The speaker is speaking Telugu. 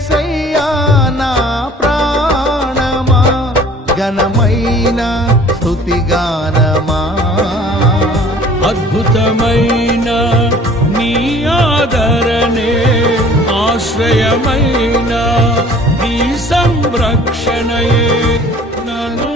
యేసయ్యా నా ప్రాణమా ఘనమైన స్తుతిగానమా. అద్భుతమైన నీ ఆదరణే ఆశ్రయమైన నీ సంరక్షణయే నన్ను